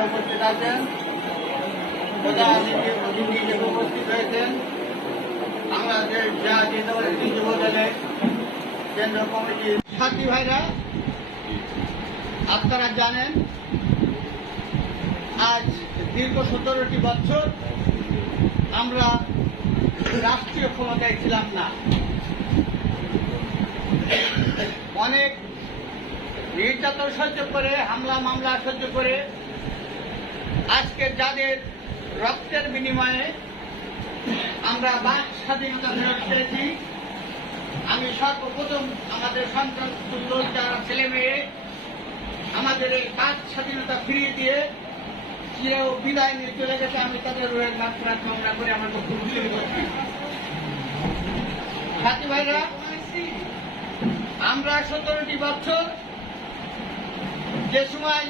এখানে উপস্থিত আছেন অতিথি অতিথি হিসেবে উপস্থিত হয়েছেন বাংলাদেশ জাতীয়তাবাদী যুব দলের কেন্দ্র কমিটির ভাইরা আপনারা জানেন আজ দীর্ঘ সতেরোটি বছর আমরা রাষ্ট্রীয় ক্ষমতায় ছিলাম না অনেক নির্যাতন সহ্য করে, হামলা, মামলা সহ্য করে আজকে যাদের রক্তের বিনিময়ে আমরা বাক স্বাধীনতা ফেরত পেয়েছি, আমি সর্বপ্রথম আমাদের সন্তান তুল্য যারা ছেলে মেয়ে, আমাদের এই বাক স্বাধীনতা ফিরিয়ে দিয়ে কেউ বিদায় নিয়ে চলে গেছে, আমি তাদের রোহের মাত্রা কামনা করে আমার বক্তব্য করছি। সাথী ভাইরা, আমরা সতেরোটি বছর যে সময়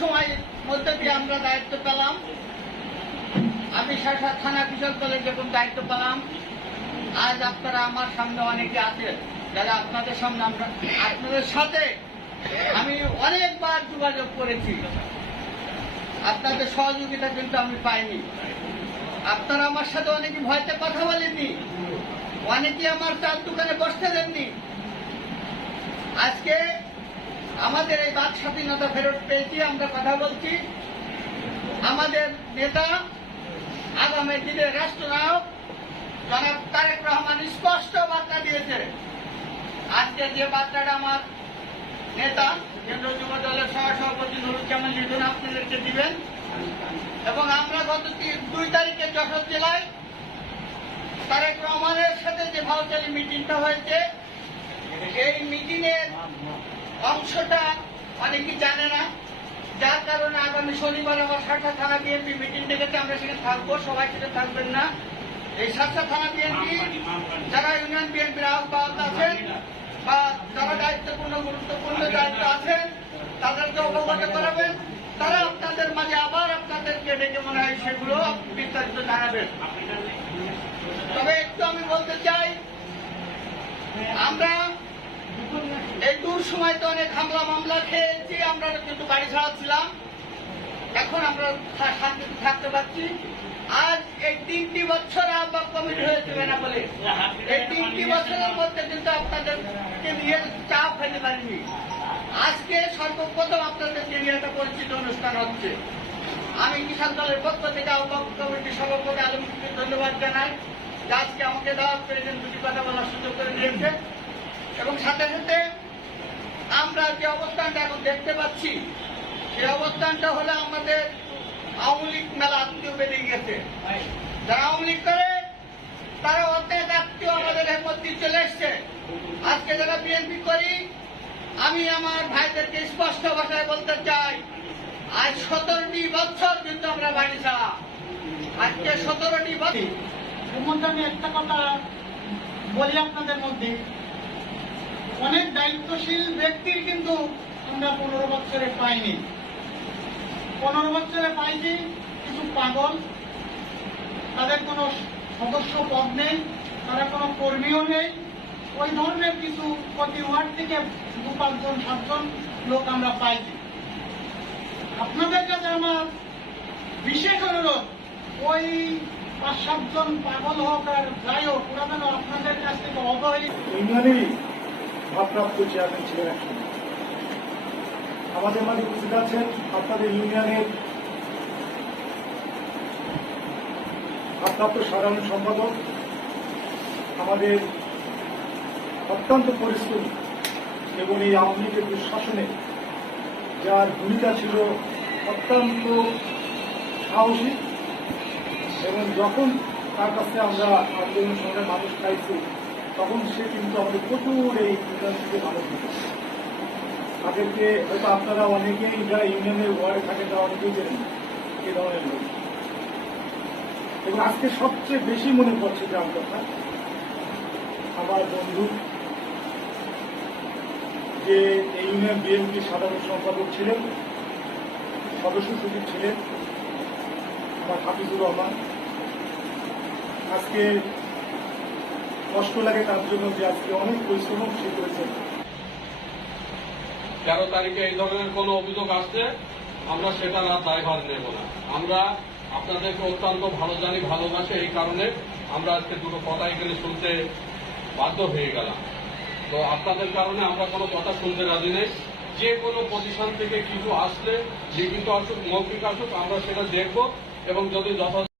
সময়ের মধ্যে দিয়ে আমরা দায়িত্ব পেলাম? আমি শাসা থানা কিশোর দলের যখন দায়িত্ব পেলাম, আজ আপনারা আমার সামনে অনেকে আছেন, যারা আপনাদের সামনে আমরা, আপনাদের সাথে আমি অনেকবার যোগাযোগ করেছি। আপনাদের সহযোগিতা কিন্তু আমি পাইনি। আপনারা আমার সাথে অনেকে ভয়তে কথা বলেননি অনেকে আমার চার দোকানে বসতে দেননি। আজকে আমাদের এই বাক স্বাধীনতা ফেরত পেয়েছি, আমরা কথা বলছি। আমাদের নেতা, আগামী দিনের রাষ্ট্রনায়ক জনাব তারেক রহমান স্পষ্ট বার্তা দিয়েছে। আজকে যে বার্তাটা আমার নেতা, কেন্দ্র যুব দলের সহসভাপতি নুরুজ্জামান লিটন আপনাদেরকে দিবেন। এবং আমরা গত দুই তারিখে যশোর জেলায় তারেক রহমানের সাথে যে ভাউচালি মিটিংটা হয়েছে, এই মিটিংয়ের অংশটা অনেকে জানে না। যার কারণে আগামী শনিবার আমার সাতটা থানা বিএনপি মিটিং ডেকেছে, আমরা সেখানে থাকব, সবাই সেখানে থাকবেন না। এই সাতটা থানা বিএনপি, যারা ইউনিয়ন বিএনপির আহ্বায়ক আছেন বা যারা দায়িত্বপূর্ণ, গুরুত্বপূর্ণ দায়িত্ব আছেন, তাদেরকে অবগত করাবেন। তারা আপনাদের মাঝে আবার আপনাদেরকে ডেকে মনে হয় সেগুলো বিস্তারিত জানাবেন। তবে একটু আমি বলতে চাই, আমরা এই দূর সময় তো অনেক হামলা, মামলা খেয়েছি, আমরা কিন্তু বাড়ি ছাড়া ছিলাম এখন আমরা শান্তিতে থাকতে পারছি। আজ এই তিনটি বছর আহ্বাক কমিটি হয়েছে না বলে এই তিনটি বছরের মধ্যে কিন্তু আপনাদেরকে নিয়ে চাপ ফেলতে পারিনি। আজকে সর্বপ্রথম আপনাদেরকে নিয়ে একটা পরিচিত অনুষ্ঠান হচ্ছে। আমি কিষাণ দলের পক্ষ থেকে আহ্বাক কমিটির সভাপতি আলমকে ধন্যবাদ জানাই। যে আজকে আমাকে দাওয়াত করেছেন দুটি কথা বলার সুযোগ করে দিয়েছে। এবং সাথে সাথে আমরা যে অবস্থানটা এখন দেখতে পাচ্ছি সেই অবস্থানটা হলো আমাদের আওয়ামী লীগ মেলা আত্মীয় বেরিয়ে গেছে। যারা আওয়ামী লীগ করে, তারা অর্ধেক আত্মীয় আমাদের এর চলে এসছে। আজকে যারা বিএনপি করি, আমি আমার ভাইদেরকে স্পষ্ট ভাষায় বলতে চাই, আজ সতেরোটি বছর কিন্তু আমরা বাড়ি ছাড়া। আজকে সতেরোটি বছর। একটা কথা বলি আপনাদের মধ্যে। অনেক দায়িত্বশীল ব্যক্তির কিন্তু আমরা পনেরো বছরে পাইনি। পনেরো বছরে পাইছি কিছু পাগল। তাদের কোনো সদস্য পদ নেই, তারা কোনো কর্মীও নেই। ওই ধরনের কিছু প্রতি ওয়ার্ড থেকে দু পাঁচজন, সাতজন লোক আমরা পাইছি। আপনাদের কাছে আমার বিশেষ অনুরোধ, ওই পাঁচ, সাতজন পাগল হোক আর যাই হোক, ওরা যেন আপনাদের কাছ থেকে অবহেলিত ভারপ্রাপ্ত চেয়ারম্যান ছিলেন একসময় আমাদের মাঝে উপস্থিত আছেন আপনাদের ইউনিয়নের ভারপ্রাপ্ত সাধারণ সম্পাদক, আমাদের অত্যন্ত পরিশ্রমী এবং এই আওয়ামী লীগের দুঃশাসনে যার ভূমিকা ছিল অত্যন্ত সাহসী এবং যখন তার কাছে আমরা আন্দোলন সময় মানুষ পাইছি তখন সে কিন্তু আমাদের প্রচুর এই মানুষ দিচ্ছে তাদেরকে হয়তো আপনারা অনেকেই যারা ইউনিয়নের ওয়ার্ডে থাকে তারা অনেকেই জানেন এই ধরনের লোক। এবং আজকে সবচেয়ে বেশি মনে পড়ছে যে আমার কথা, আমার বন্ধু, যে এই ইউনিয়ন বিএনপি সাধারণ সম্পাদক ছিলেন, সদস্য সচিব ছিলেন, আমার হাফিজুর রহমান। আজকে কষ্ট লাগে তার জন্য যে আজকে অনেক পরিশ্রম সে করেছেন তেরো তারিখে এই ধরনের কোনো অভিযোগ আসছে? আমরা সেটার আর দায়ভার নেব না। আমরা আপনাদেরকে অত্যন্ত ভালো জানি, ভালোবাসে এই কারণে আমরা আজকে দুটো কথা এখানে শুনতে বাধ্য হয়ে গেলাম। তো আপনাদের কারণে আমরা কোনো কথা শুনতে রাজি নেই। যে কোনো প্রতিষ্ঠান থেকে কিছু আসলে লিখিত আসুক, মৌখিক আসুক, আমরা সেটা দেখব এবং যদি যথা